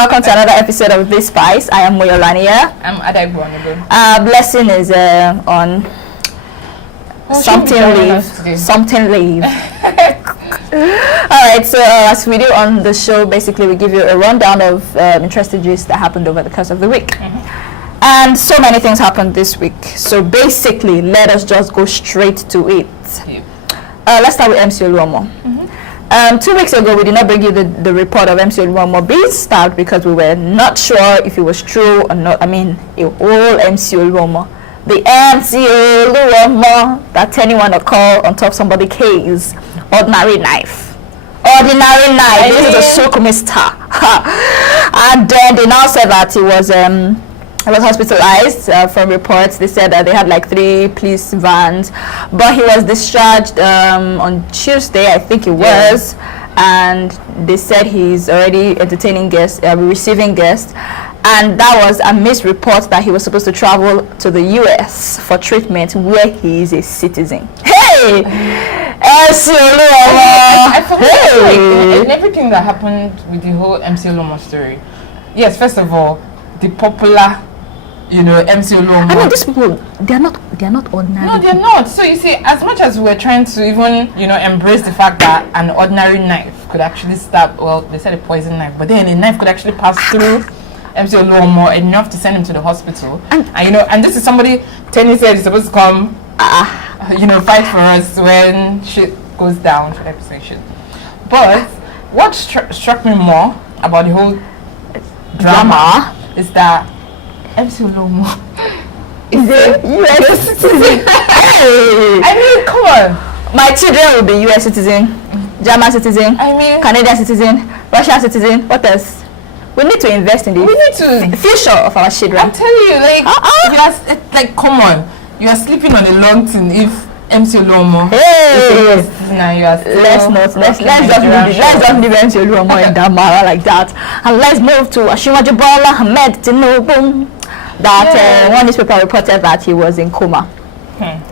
welcome to another episode of This Spice. I am Moyolania. I'm Adaibu. Blessing is on something leave. Something leave. Alright, so as we do on the show, basically we give you a rundown of interesting gist that happened over the course of the week. And so many things happened this week. So basically, let us just go straight to it. Let's start with MC Oluomo. 2 weeks ago, we did not bring you the report of MC Oluomo being stabbed because we were not sure if it was true or not. I mean, a whole MC Oluomo. The MC Oluomo that anyone will call on top somebody's case. Ordinary knife. Ordinary knife. This is a Sokumi star. And then they now said that he was hospitalized. From reports, they said that they had like 3 police vans, but he was discharged on Tuesday, I think it was, and they said he's already entertaining guests, receiving guests, and that was a misreport that he was supposed to travel to the US for treatment where he is a citizen. Hey! MC Oluomo! I forgot, like, in everything that happened with the whole MC Oluomo story. Yes, first of all, the popular, MC Oluomo. I mean, these people, they're not ordinary. No, they're not. So you see, as much as we're trying to even, embrace the fact that an ordinary knife could actually stab, well, they said a poison knife, but then a knife could actually pass through MC Oluomo enough to send him to the hospital. And this is somebody 10 years ago is supposed to come, fight for us when shit goes down, should I say shit. But what struck me more about the whole drama is that MC Oluomo is a US citizen. I mean, come on. My children will be US citizen, German citizen, Canadian citizen, Russian citizen. What else? We need to invest in the future of our children. I'm telling you, come on. You are sleeping on a long thing if MC Oluomo. Hey, let's just leave MC Oluomo in Damara like that, and let's move to Asiwaju Bola Ahmed Tinubu. That one newspaper reported that he was in coma,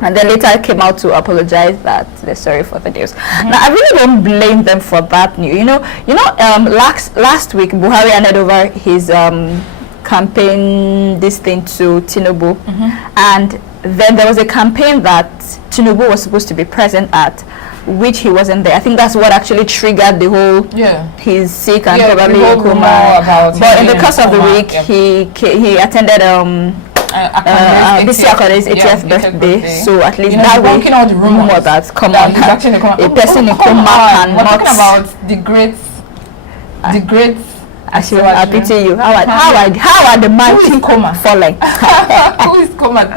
and then later came out to apologize that they're sorry for the news. Now I really don't blame them for that news. Last week Buhari handed over his campaign to Tinubu, and then there was a campaign that Tinubu was supposed to be present at, which he wasn't there. I think that's what actually triggered the whole he's sick and probably in coma. But in the course of the week, he attended BC Akode's 80th birthday. So at least that way, all the rumor that come on, a person in coma cannot. We're talking about the great. Actually, I pity you. How are the mighty coma falling? Who is coma to,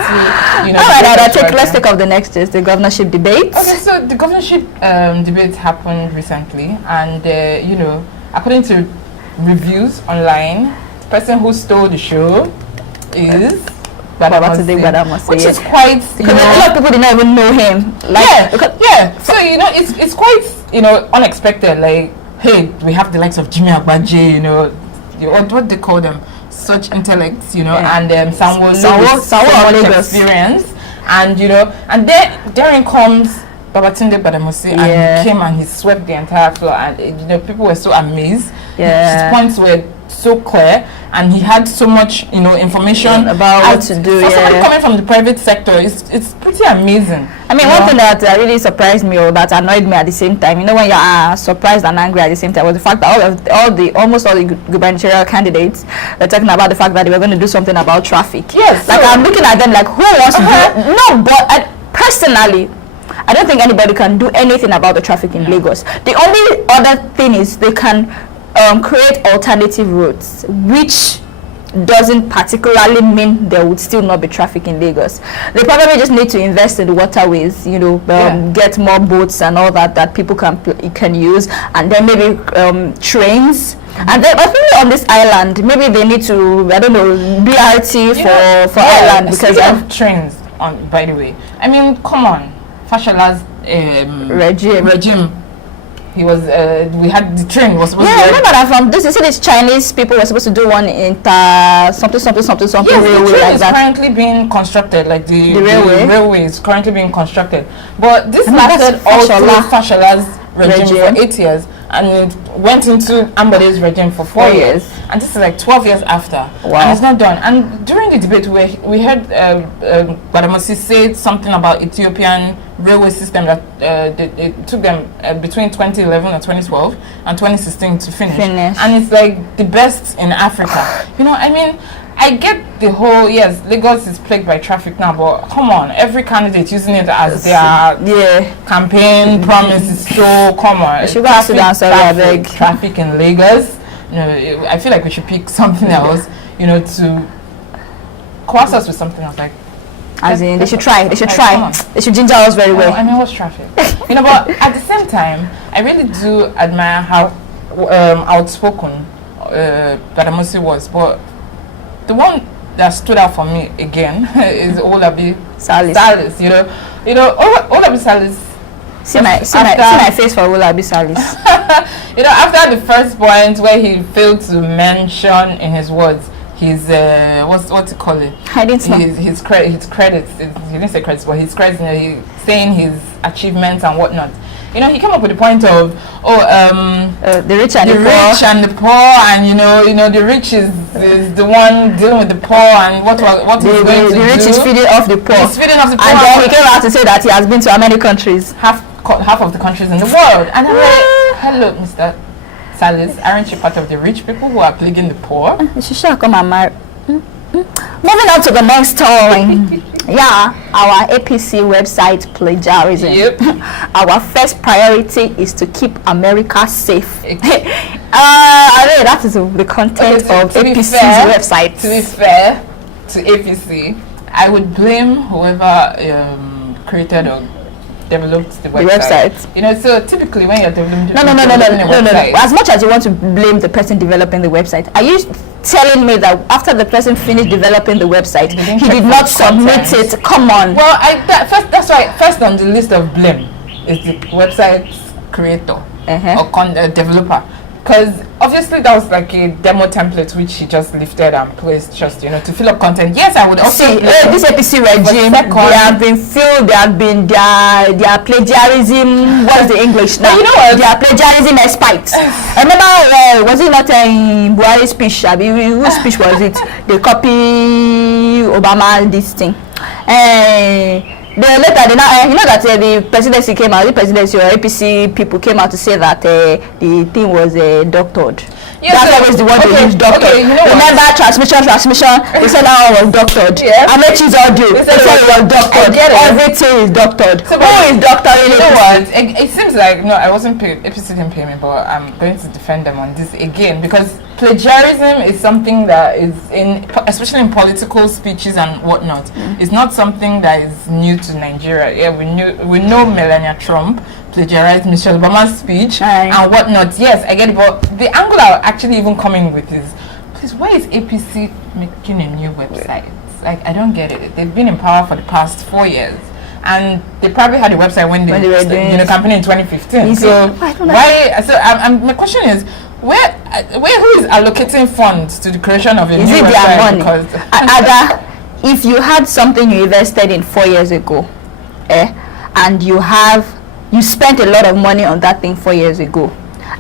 let's take off the next is the governorship debate. Okay, so the governorship debate happened recently, and according to reviews online, the person who stole the show is which is quite, a lot of people did not even know him. So it's quite unexpected. Like, hey, we have the likes of Jimmy Agbaje, what they call them, such intellects, and someone with so much experience, and and therein comes Babatunde Badamasi, and he came and he swept the entire floor, and people were so amazed. His points were so clear, and he had so much information about what to do. For somebody coming from the private sector, it's pretty amazing. I mean, one thing that really surprised me or that annoyed me at the same time, when you are surprised and angry at the same time, was the fact that almost all the gubernatorial candidates were talking about the fact that they were going to do something about traffic. Yes. I'm looking at them like, who wants to do it? No, but personally, I don't think anybody can do anything about the traffic in Lagos. The only other thing is they can create alternative routes, which doesn't particularly mean there would still not be traffic in Lagos. They probably just need to invest in the waterways, get more boats and all that people can use, and then maybe trains. And then on this island, maybe they need to, BRT for island, because of trains. By the way, I mean, come on, Fashala's regime. He was. We had the train was supposed to. I remember that from this. You see, these Chinese people were supposed to do one in something yes, railway the train like is that. currently being constructed. Like the railway is currently being constructed. But this mean, lasted all through Fashola's Fashola's regime for 8 years, and it went into Ambode's regime for 4 years. And this is like 12 years after. Wow. And it's not done. And during the debate, we heard Badamasi say something about Ethiopian railway system that it took them between 2011 and 2012 and 2016 to finish. And it's like the best in Africa. You know, I mean, I get the whole, yes, Lagos is plagued by traffic now, but come on, every candidate using it as their campaign promise is so common. Traffic in Lagos. You know, I feel like we should pick something else, you know, to cross us with something else. Like, as in, they should try. They should ginger us very well. I mean, what's traffic? You know, but at the same time, I really do admire how outspoken Badamasi was, but the one that stood out for me again is Olabi Salis. You know, Olabi Salis. See my face for Olabi Salis. You know, after the first point where he failed to mention in his words his what's it called? I didn't know. His credits. He didn't say credits, but his credits. You know, he's saying his achievements and whatnot. You know, he came up with the point of the rich and the poor, and you know the rich is the one dealing with the poor, and what he's going to do. The rich is feeding off the poor. He's feeding off the poor. And then he came out to say that he has been to how many countries? Half of the countries in the world. And I'm like, hello, Mr. Salis, aren't you part of the rich people who are plaguing the poor? You should come and marry. Moving on to the next story. Yeah, our APC website plagiarism. Yep. Our first priority is to keep America safe. I mean, that is the content of APC's website. To be fair to APC, I would blame whoever created or developed the website. You know, so typically when you're developing no. As much as you want to blame the person developing the website, are you telling me that after the person finished developing the website, he did not submit it? Come on. Well, that's why first on the list of blame is the website's creator or developer. Because obviously that was like a demo template which he just lifted and placed just, you know, to fill up content. Yes, I would also see this APC regime. They have been filled. They have been their plagiarism. What is the English now? You know what? Their plagiarism experts. I remember, was it not in Buhari's speech? I mean, whose speech was it? They copy Obama this thing. Later, you know that the presidency came out, the presidency or APC people came out to say that the thing was doctored. Yes, that's always the word they use, doctored. Okay, you know remember transmission, they said that one was doctored. Yes. And what is all due? They said it was doctored. Everything is doctored. So who is doctoring? You know what? It seems like, no, I wasn't paid, APC didn't pay me, but I'm going to defend them on this again because plagiarism is something that is especially in political speeches and whatnot, it's not something that is new to Nigeria. Yeah, we know Melania Trump plagiarized Michelle Obama's speech and whatnot. Yes, I get it, but the angle I'm actually even coming with is, please, why is APC making a new website? Like, I don't get it. They've been in power for the past 4 years. And they probably had a website when they were doing the campaign in 2015. So why? So my question is, where who is allocating funds to the creation of a new website? Is it their money? Ada, if you had something you invested in 4 years ago, and you spent a lot of money on that thing 4 years ago,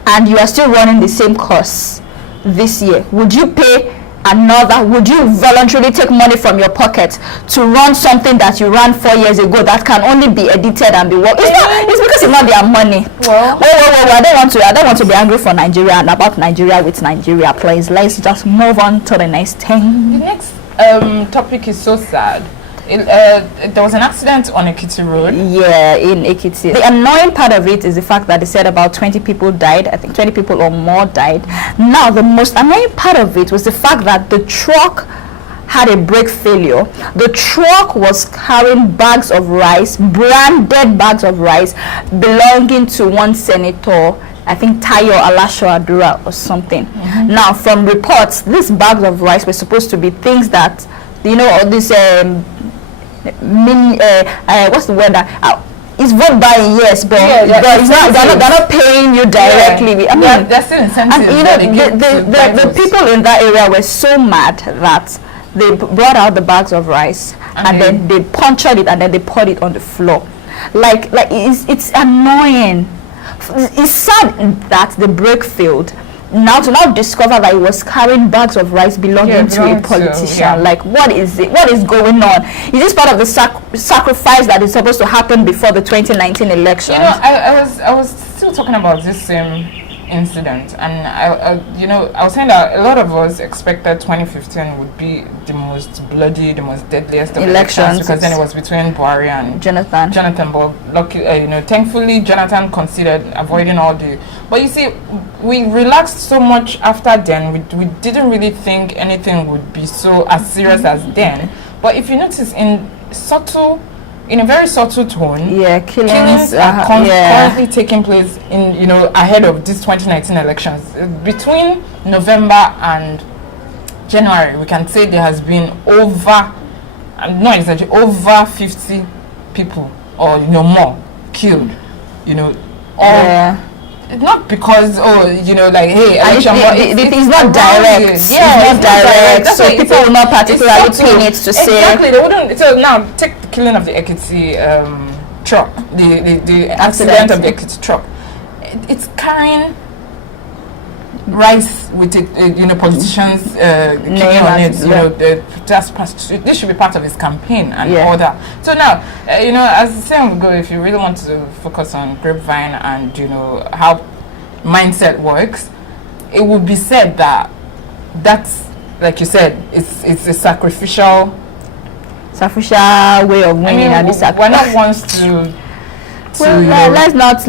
and you are still running the same course this year, would you pay another? Would you voluntarily take money from your pocket to run something that you ran 4 years ago that can only be edited and be worked? It's because it's not their money. Well, I don't want to be angry for Nigeria and about Nigeria with Nigeria. Please, let's just move on to the next thing. The next topic is so sad. There was an accident on Ekiti Road. Yeah, in Ekiti. The annoying part of it is the fact that they said about 20 people died. I think 20 people or more died. Now, the most annoying part of it was the fact that the truck had a brake failure. The truck was carrying bags of rice, branded bags of rice, belonging to one senator, I think Tayo Alasho Adura or something. Now, from reports, these bags of rice were supposed to be things that, you know, all this what's the word it's vote buying, yes, but they're not paying you directly. I mean, they're still incentives. And, you know, the people in that area were so mad that they brought out the bags of rice and then they punctured it and then they poured it on the floor. Like it's annoying. It's sad that the break failed. Now to discover that he was carrying bags of rice belonging to a politician. Like, what is it? What is going on? Is this part of the sacrifice that is supposed to happen before the 2019 elections? You know, I was still talking about this same incident, and I was saying that a lot of us expected 2015 would be the most bloody, the most deadliest of elections, because then it was between Buhari and Jonathan, but lucky, thankfully Jonathan considered avoiding all the. But you see, we relaxed so much after then. We didn't really think anything would be so as serious as then. But if you notice, in a very subtle tone, killings are currently taking place in ahead of these 2019 elections. Between November and January, we can say there has been over 50 people or more killed. Not because hey, election, it's not direct. It's not direct. So people will not particularly pin it to say exactly. They wouldn't. So now take the killing of the Ekiti truck, the accident of the Ekiti truck. It's carrying rice with it, politicians killing on it. This should be part of his campaign and all that. So now, as the saying would go, if you really want to focus on grapevine and how mindset works, it would be said that that's, like you said, it's a sacrificial way of winning. We're not ones to. Let's not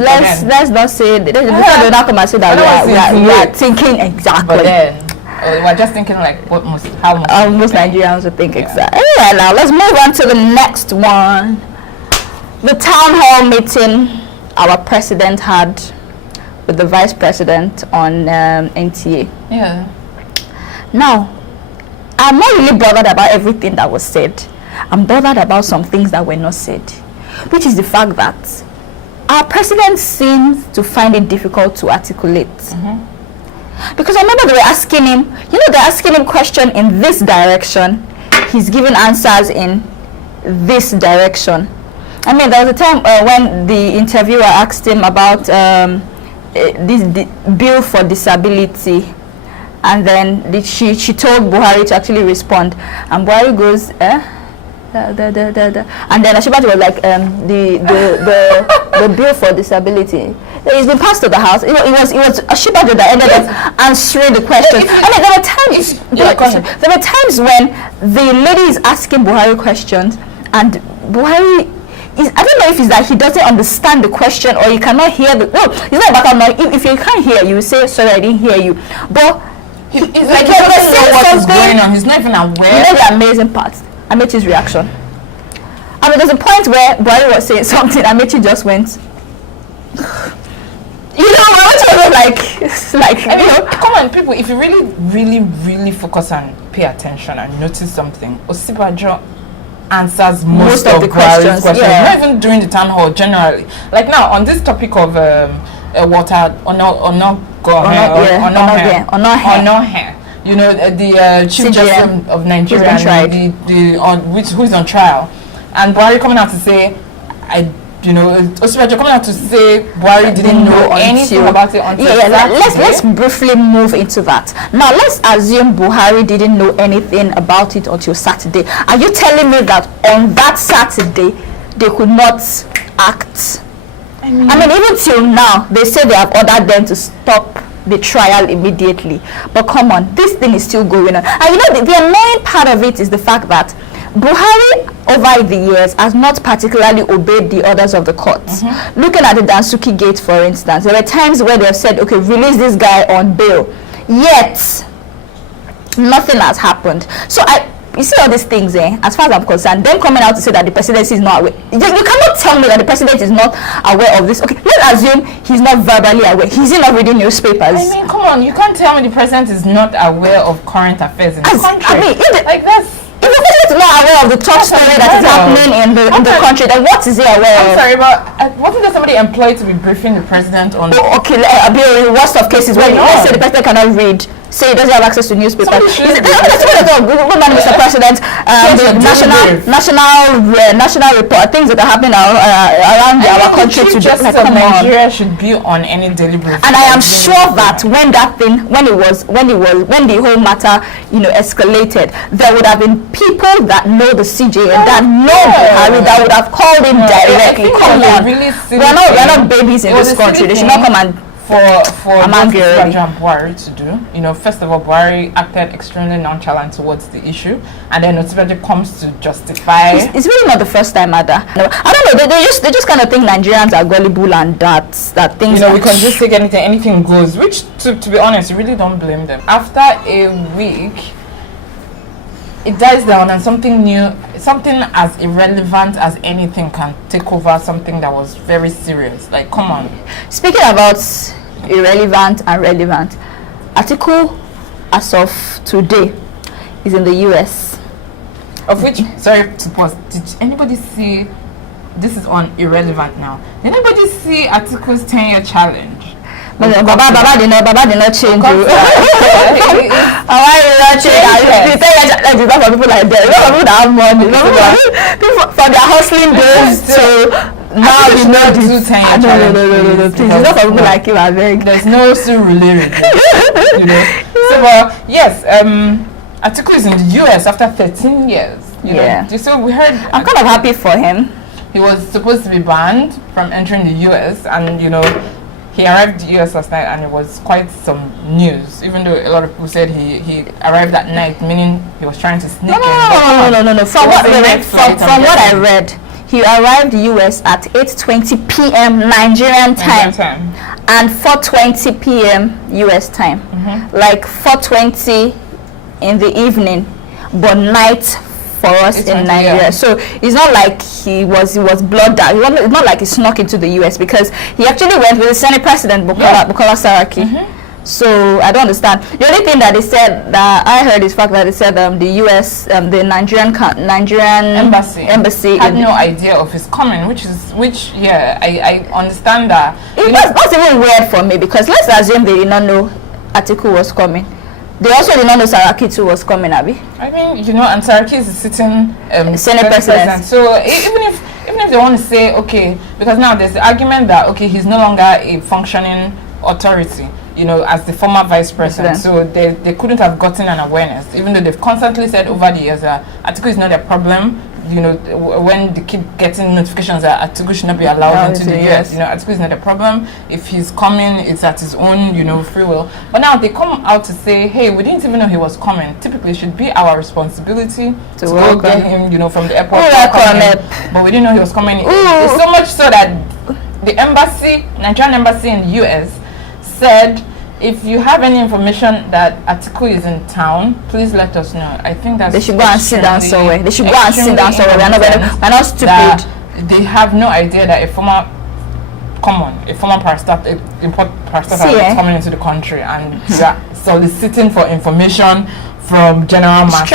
say that. They're not come and say that we are thinking exactly. But then we're just thinking like how most Nigerians would think exactly. Anyway, now let's move on to the next one. The town hall meeting our president had with the vice president on NTA. Yeah. Now, I'm not really bothered about everything that was said. I'm bothered about some things that were not said, which is the fact that our president seems to find it difficult to articulate. Because I remember they're asking him question in this direction. He's giving answers in this direction. I mean, there was a time when the interviewer asked him about this bill for disability, and then she told Buhari to actually respond, and Buhari goes, and then Ashibati was like, the bill for disability. It's been passed to the house. It was Ashibati that ended up answering the question. I mean, there were times when the lady is asking Buhari questions, and Buhari I don't know if it's that he doesn't understand the question or he cannot hear the. No, it's not about that. If you can't hear, you say, "Sorry, I didn't hear you." But it's like he doesn't know what is going on. He's not even aware. You know the amazing part? Amechi's reaction. I mean, there's a point where Buhari was saying something, Amechi just went. Come on, people. If you really, really, really focus and pay attention and notice something, Osibajo answers most of the questions. Not even during the town hall, generally. Like now, on this topic of water or not hair. The Chief Justice of Nigeria, who is on trial, and Buhari coming out to say, Osibajo coming out to say Buhari didn't know anything about it until let's briefly move into that. Now let's assume Buhari didn't know anything about it until Saturday. Are you telling me that on that Saturday they could not act? I mean even till now they say they have ordered them to stop the trial immediately. But come on, this thing is still going on. And the annoying part of it is the fact that Buhari over the years has not particularly obeyed the orders of the courts. Looking at the Dansuki gate, for instance, there were times where they have said, okay, release this guy on bail, yet nothing has happened. So you see all these things, as far as I'm concerned, them coming out to say that the presidency is not aware. You cannot tell me that the president is not aware of this. Okay, let's assume he's not verbally aware. He's not reading newspapers. I mean, come on, you can't tell me the president is not aware of current affairs in the country. I mean, if the president is not aware of the top story that is happening in the country, then what is he aware of? I'm sorry, but wasn't there somebody employed to be briefing the president on? Okay, worst of cases, when let's say the president cannot read. say he doesn't have access to newspapers. Mr. President, the national report, things that are happening around our country today. Justice of Nigeria should be on any deliberate. And I am sure that when the whole matter, escalated, there would have been people that know the CJ and that know Buhari that would have called him directly. Come on, we're not babies in this country. They should not come and for Buhari to do. First of all, Buhari acted extremely nonchalant towards the issue, and then Otibajo comes to justify. It's really not the first time, Ada. No, I don't know. They just kind of think Nigerians are gullible and that things. We can just take anything goes. Which, to be honest, you really don't blame them. After a week, it dies down, and something new, something as irrelevant as anything can take over something that was very serious. Like, come on. Speaking about irrelevant and relevant, Atiku, as of today, is in the US. Of which, sorry to pause, did anybody see, this is on irrelevant now, did anybody see Atiku's 10-year challenge? Baba did not change. Why did not change? Because for people like that, people that have money, for their hustling days. So now we know this. No. Please, not for people like you. I beg. There's no surrelation. So yes, Atiku is in the US after 13 years. So we heard. I'm kind of happy for him. He was supposed to be banned from entering the US, and he arrived in the US last night, and it was quite some news. Even though a lot of people said he arrived at night, meaning he was trying to sneak in. No. From what I read, he arrived US at 8:20 p.m. Nigerian time and 4:20 p.m. US time. Like 4:20 in the evening, but night for us in Nigeria. So it's not like he was blocked out. It's not like he snuck into the US, because he actually went with the Senate President Bukola Saraki. So I don't understand. The only thing that they said that I heard is the fact that they said the US, the Nigerian embassy had no idea of his coming, which I understand that. That's even weird for me, because let's assume they did not know Atiku was coming. They also did not know Saraki too was coming, Abi. I mean, and Saraki is sitting Senate President. So even if they want to say, okay, because now there's the argument that, okay, he's no longer a functioning authority, as the former vice president. So they couldn't have gotten an awareness, even though they've constantly said over the years that Atiku is not a problem. When they keep getting notifications that Atiku should not be allowed into the US, Atiku is not a problem. If he's coming, it's at his own, free will. But now they come out to say, hey, we didn't even know he was coming. Typically, it should be our responsibility to go get him, from the airport. But we didn't know he was coming. It's so much so that the Nigerian embassy in the US said, if you have any information that Atiku is in town, please let us know. I think that's. They should go and sit down somewhere. We're not stupid. They have no idea that a former parastatal is coming into the country, and they're soliciting for information from general masses.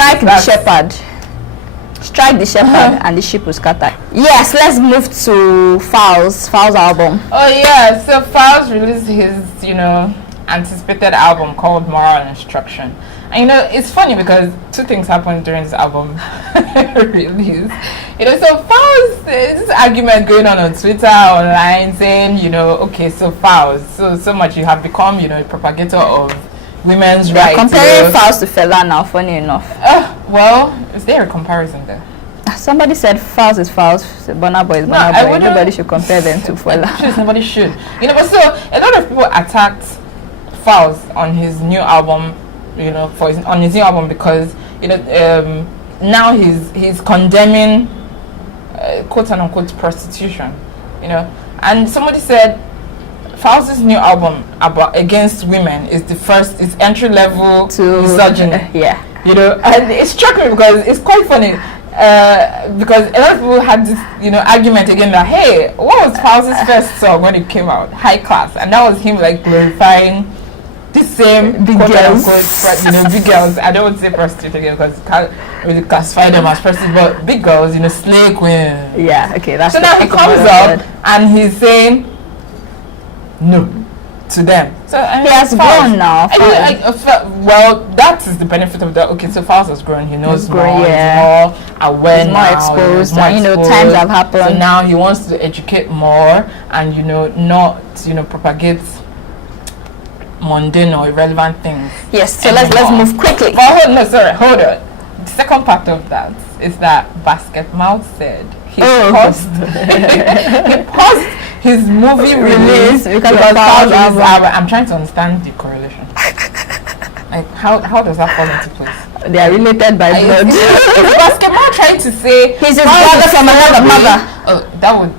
Strike the shepherd and the sheep will scatter. Yes, let's move to Falz album. Oh yeah, so Falz released his, anticipated album called Moral Instruction. And it's funny because two things happened during this album release. So Falz, there's this argument going on Twitter, online, saying, okay, so Falz, so much you have become, a propagator of women's rights. Comparing Falz to Fela now, funny enough. Well, is there a comparison there? Somebody said Falz is Falz, Burna Boy is Burna Boy. Nobody should compare them to Fela. Nobody should. But so a lot of people attacked Falz on his new album, on his new album because now he's condemning quote unquote prostitution, and somebody said Falz's new album against women is entry level to misogyny. And it struck me because it's quite funny. Because a lot of people had this, argument again that, hey, what was Falz's first song when it came out? High Class, and that was him like glorifying the same big girls, big girls. I don't want to say prostitute again because you can't really classify them as prostitutes, but big girls, slay queen. Yeah, okay, that's. So now he comes up and he's saying, no, to them. So I mean, He has Falz, grown now. well, that is the benefit of that. Okay, so Falz has grown. He knows more. Yeah. He's more aware He's more now. exposed. He's more And, exposed. times have happened. So now he wants to educate more and not propagate mundane or irrelevant things. Yes. So let's move quickly. But hold on. The second part of that is that Basket Mouth said he paused his movie release because Falz album. I'm trying to understand the correlation. Like how does that fall into place? They are related by blood. Is Basket Mouth trying to say he's his brother from another mother? Oh, that would.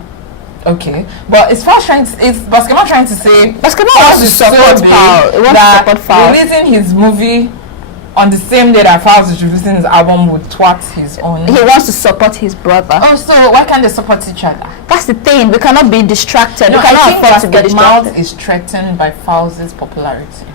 Okay, but is Basket Mouth trying to say Basket Mouth wants to support Falz. He wants to support Falz. Releasing his movie on the same day that Falz is releasing his album would twat his own. He wants to support his brother. Oh, so why can't they support each other? That's the thing. We cannot be distracted. No, we cannot I think afford to be Basket distracted. Mouth is threatened by Falz's popularity.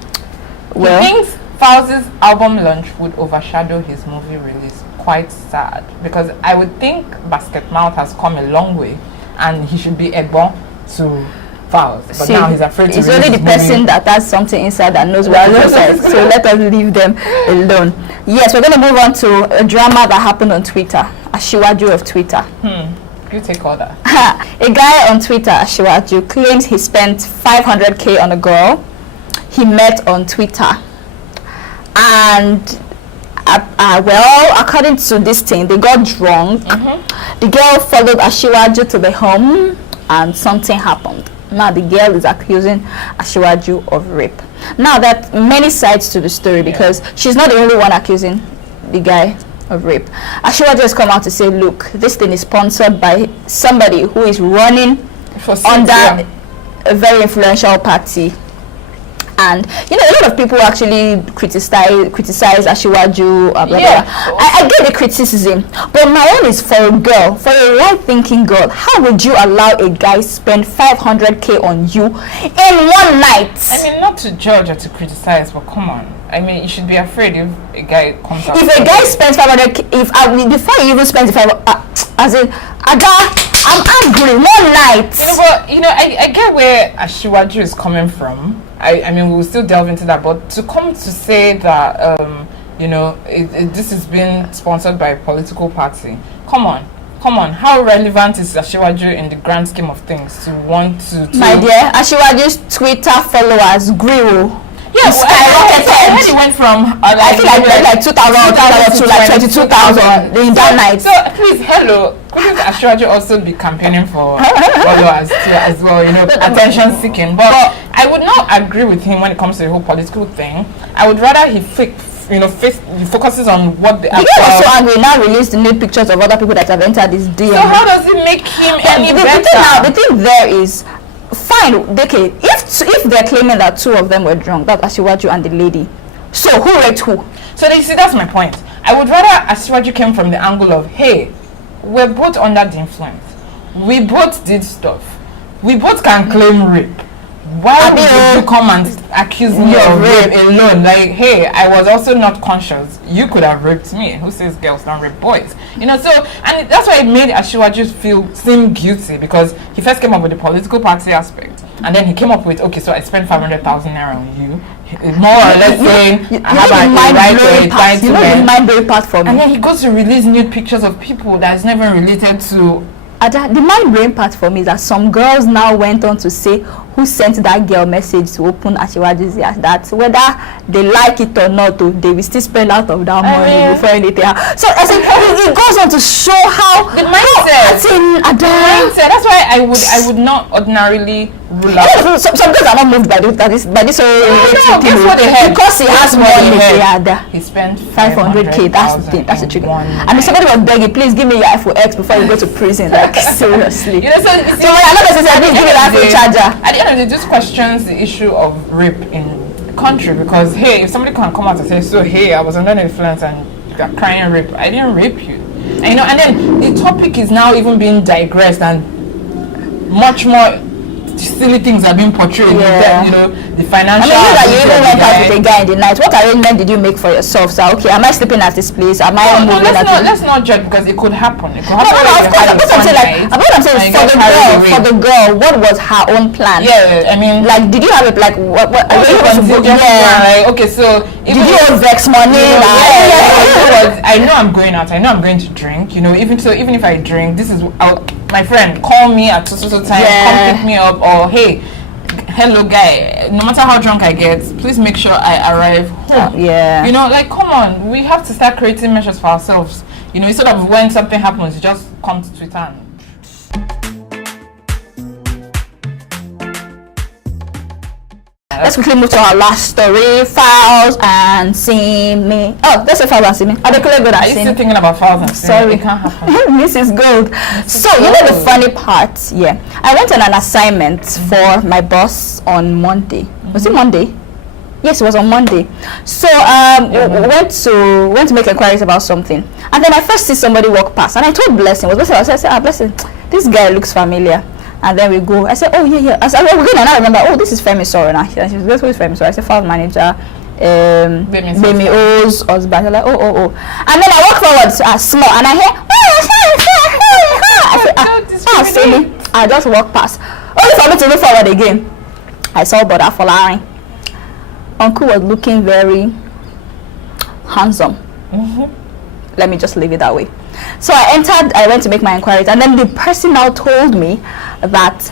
Well, He thinks Falz's album launch would overshadow his movie release. Quite sad, because I would think Basket Mouth has come a long way and he should be Egbon to Falz, but now he's afraid to it's release only the his person movie. that has something inside that knows what is inside. So let us leave them alone. Yes, we're going to move on to a drama that happened on Twitter. Ashiwaju of Twitter. You take all that. A guy on Twitter, Ashiwaju, claims he spent 500k on a girl he met on Twitter. And well, according to this thing, they got drunk. The girl followed Ashiwaju to the home and something happened. Now the girl is accusing Ashiwaju of rape. Now that many sides to the story, because she's not the only one accusing the guy of rape. Ashiwaju has come out to say, look, this thing is sponsored by somebody who is running under a very influential party. And a lot of people actually criticize Ashiwaju. Blah, blah, blah. I get the criticism, but my own is for a girl, for a right-thinking girl. How would you allow a guy spend 500k on you in one night? I mean, not to judge or to criticize, but come on. I mean, you should be afraid if a guy comes out. If a guy spends 500k, before he even spends 500, as in, I'm angry. One night. But I get where Ashiwaju is coming from. I mean, we will still delve into that, but to come to say that this is being sponsored by a political party, come on, how relevant is Ashiwaju in the grand scheme of things to want to my dear, Ashiwaju's Twitter followers grew. Yeah, skyrocketed. It went from I feel like 2,000 to like 22,000 in that night. So please, hello, couldn't Ashiwaju also be campaigning for followers too, as well? Attention seeking. But I would not agree with him when it comes to the whole political thing. I would rather he focuses on what the actual. He also angry now released the nude pictures of other people that have entered his DM. So how does it make him any better? The thing there is, fine, okay, if they're claiming that two of them were drunk, that's Ashiwaju and the lady, so who raped who? So you see, that's my point. I would rather Ashiwaju came from the angle of, hey, we're both under the influence, we both did stuff, we both can claim rape. Why would you come and accuse me of rape alone? Like, hey, I was also not conscious. You could have raped me. Who says girls don't rape boys? So, and that's why it made Ashiwaju seem guilty, because he first came up with the political party aspect, and then he came up with, okay, so I spent 500,000 naira on you, more or less saying, I have a right to reply to men. The mind-blowing part for me. And then he goes to release nude pictures of people that is never related to. The mind-blowing part for me is that some girls now went on to say who sent that girl message to open Ashiwaju's ears, that whether they like it or not, they will still spend out of that money before anything. So it goes on to show how the mindset. That's why I would not ordinarily rule out. Some girls are not moved by this whole guess what they had? Because he has money. He spent 500k. That's the thing. That's the trigger. I mean, somebody was begging, please give me your iPhone X before you go to prison. Like, seriously. So I know this is please give me your iPhone charger. At the end of the day, this questions the issue of rape in the country, because hey, if somebody can come out and say, so hey, I was under influence and you're crying rape, I didn't rape you. And then the topic is now even being digressed and much more silly things are being portrayed. Yeah. You know, the financial. I mean, you even went out guy. with a guy in the night. What arrangement did you make for yourself? So, okay, am I sleeping at this place? Am I No, moving at this? let's not judge because it could happen. It could No, happen. of course. What I'm saying, for the girl, what was her own plan? Yeah, I mean, like, did you have it like what? Like, okay, so did you owe vex money? I know I'm going out. I know I'm going to drink. You know, even if I drink, this is my friend. Call me at so time. Come pick me up, or hey, hello guy. No matter how drunk I get, please make sure I arrive home. Yeah. You know, like come on, we have to start creating measures for ourselves. You know, instead of when something happens, you just come to Twitter and let's quickly move to our last story. Files and Simi. Oh, that's a Files and Simi. Are they clear good? Are you still thinking about Files and Simi? Sorry, it can't happen. This is gold. You know the funny part? Yeah, I went on an assignment for my boss on Monday. Was it Monday? Yes, it was on Monday. So we went to make inquiries about something, and then I first see somebody walk past, and I told Blessing, I said, Blessing, this guy looks familiar. And then we go. I said, oh yeah. I said, we're going, and I remember, oh, this is Femi Sorona. She said, who is Femi Sorona? I said, file manager, Bemi O's husband. Like, oh. And then I walk forward small, and I hear, I said, silly. I just walk past. Only for me to look forward again. I saw Brother Folari. Uncle was looking very handsome. Let me just leave it that way. So I went to make my inquiries, and then the person now told me that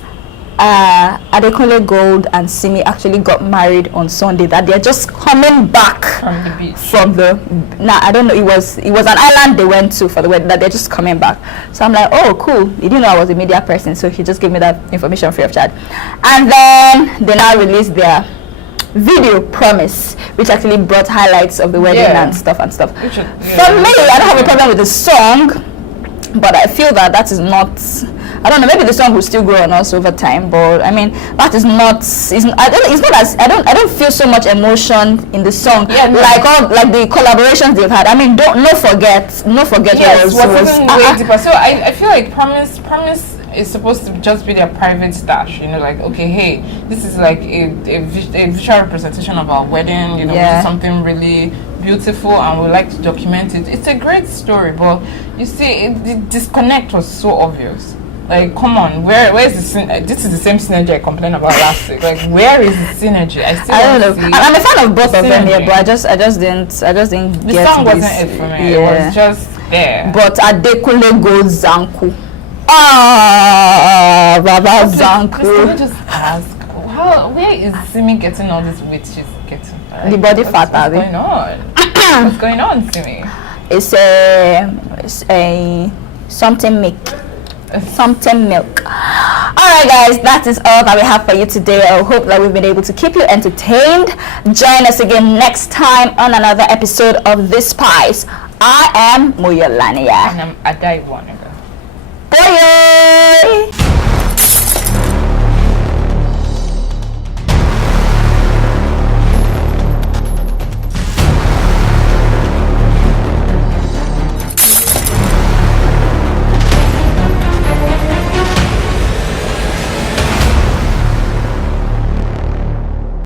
Adekunle Gold and Simi actually got married on Sunday, that they're just coming back from the beach. I don't know, it was an island they went to for the wedding, that they're just coming back. So I'm like, oh cool. He didn't know I was a media person, so he just gave me that information free of charge. And then they now released their video Promise, which actually brought highlights of the wedding and stuff. For me, I don't have a problem with the song, but I feel that is not, I don't know, maybe the song will still grow on us over time, but I mean that is not, I don't feel so much emotion in the song like the collaborations they've had. I mean, don't forget yes, was way deeper. So I feel like Promise is supposed to just be their private stash, you know, like, okay, hey, this is like a visual representation of our wedding, you know, which is something really beautiful, and we like to document it. It's a great story, but you see, the disconnect was so obvious. Like, come on, where is the this is the same synergy I complained about last week. Like, where is the synergy? I don't know. I'm a fan of both of them here, but I just didn't the get song this. wasn't it for me. It was just there. But Adekunle goes Zanku. Baba Zanku. Can I just ask, where is Simi getting all this weight she's getting? Like, the body fat, what's going on? What's going on, Simi? It's a something milk. Alright guys, that is all that we have for you today. I hope that we've been able to keep you entertained. Join us again next time on another episode of This Spice. I am Moyolania. And I'm Adai Wanaga. Bye.